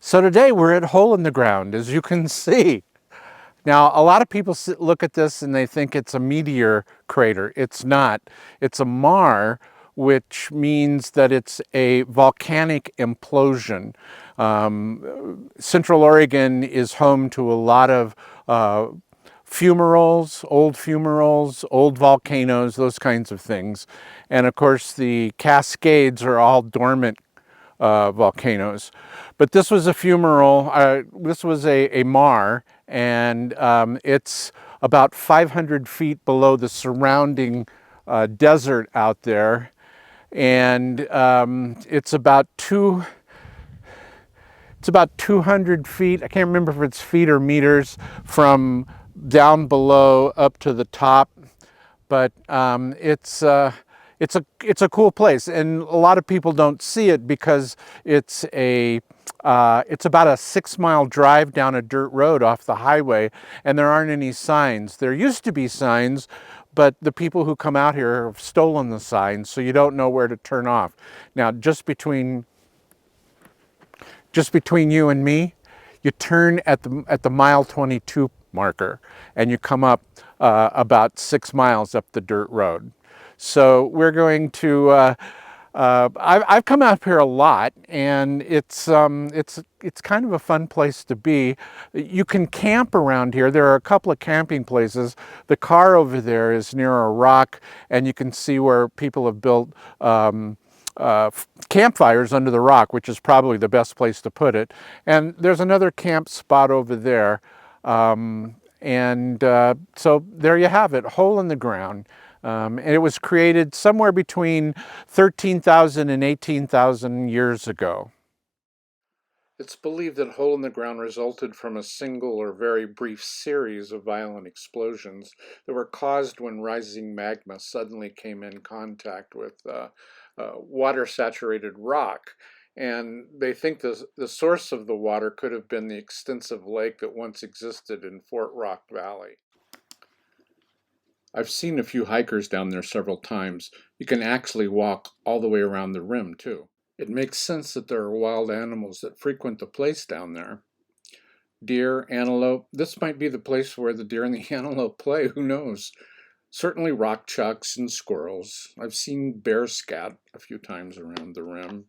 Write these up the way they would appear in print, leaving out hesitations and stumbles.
So today we're at Hole in the Ground, as you can see. Now, a lot of people look at this and they think it's a meteor crater. It's not. It's a maar, which means that it's a volcanic implosion. Central Oregon is home to a lot of fumaroles, old volcanoes, those kinds of things. And of course, the Cascades are all dormant volcanoes. But this was a fumarole, this was a maar, and it's about 500 feet below the surrounding desert out there. And it's about 200 feet, I can't remember if it's feet or meters, from down below up to the top. But it's a cool place, and a lot of people don't see it because it's about a 6 mile drive down a dirt road off the highway, and there aren't any signs. There used to be signs, but the people who come out here have stolen the signs, so you don't know where to turn off. Now, just between you and me, you turn at the mile 22 marker, and you come up about 6 miles up the dirt road. So we're going to. I've come out here a lot, and it's kind of a fun place to be. You can camp around here. There are a couple of camping places. The car over there is near a rock, and you can see where people have built campfires under the rock, which is probably the best place to put it. And there's another camp spot over there. So there you have it, Hole in the Ground. And it was created somewhere between 13,000 and 18,000 years ago. It's believed that Hole in the Ground resulted from a single or very brief series of violent explosions that were caused when rising magma suddenly came in contact with water-saturated rock. And they think the source of the water could have been the extensive lake that once existed in Fort Rock Valley. I've seen a few hikers down there several times. You can actually walk all the way around the rim, too. It makes sense that there are wild animals that frequent the place down there. Deer, antelope, this might be the place where the deer and the antelope play, who knows? Certainly rock chucks and squirrels. I've seen bear scat a few times around the rim.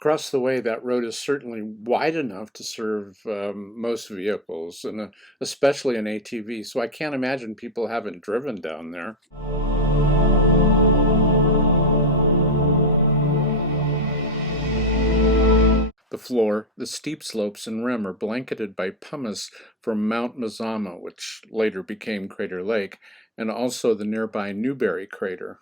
Across the way, that road is certainly wide enough to serve most vehicles, and especially an ATV. So I can't imagine people haven't driven down there. The floor, the steep slopes and rim are blanketed by pumice from Mount Mazama, which later became Crater Lake, and also the nearby Newberry crater.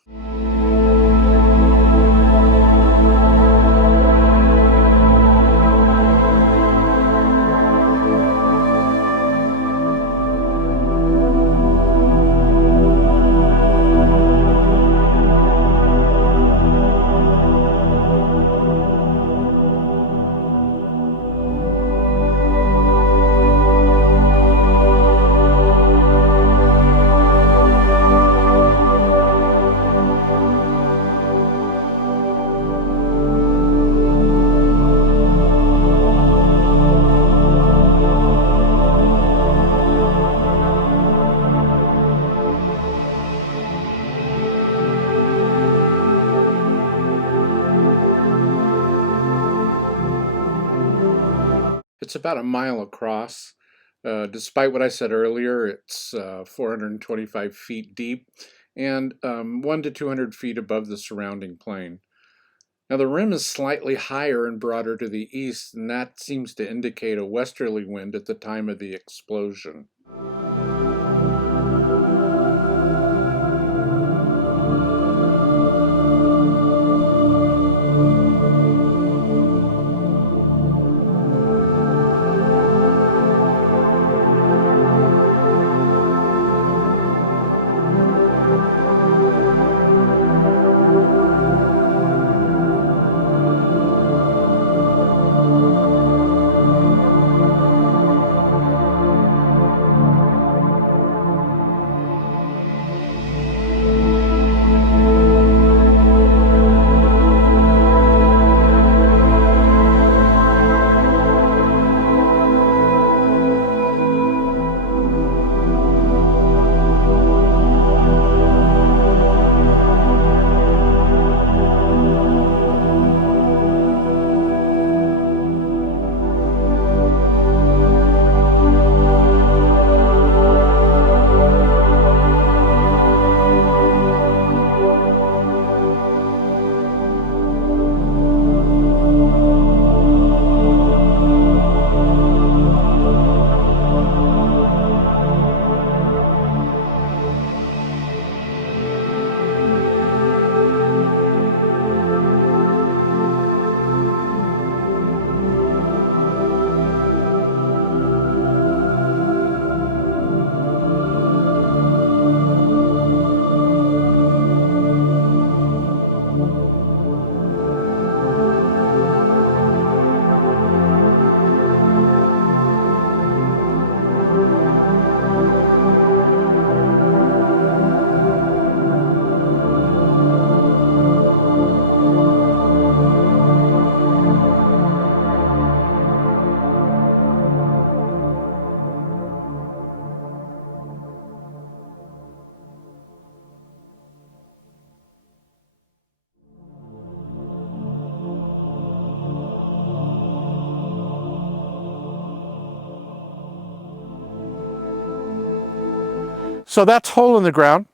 It's about a mile across. Despite what I said earlier, it's 425 feet deep and 1 to 200 feet above the surrounding plain. Now, the rim is slightly higher and broader to the east, and that seems to indicate a westerly wind at the time of the explosion. So that's Hole in the Ground.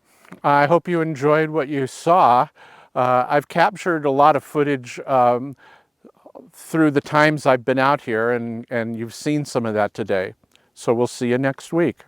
I hope you enjoyed what you saw. I've captured a lot of footage through the times I've been out here, and you've seen some of that today. So we'll see you next week.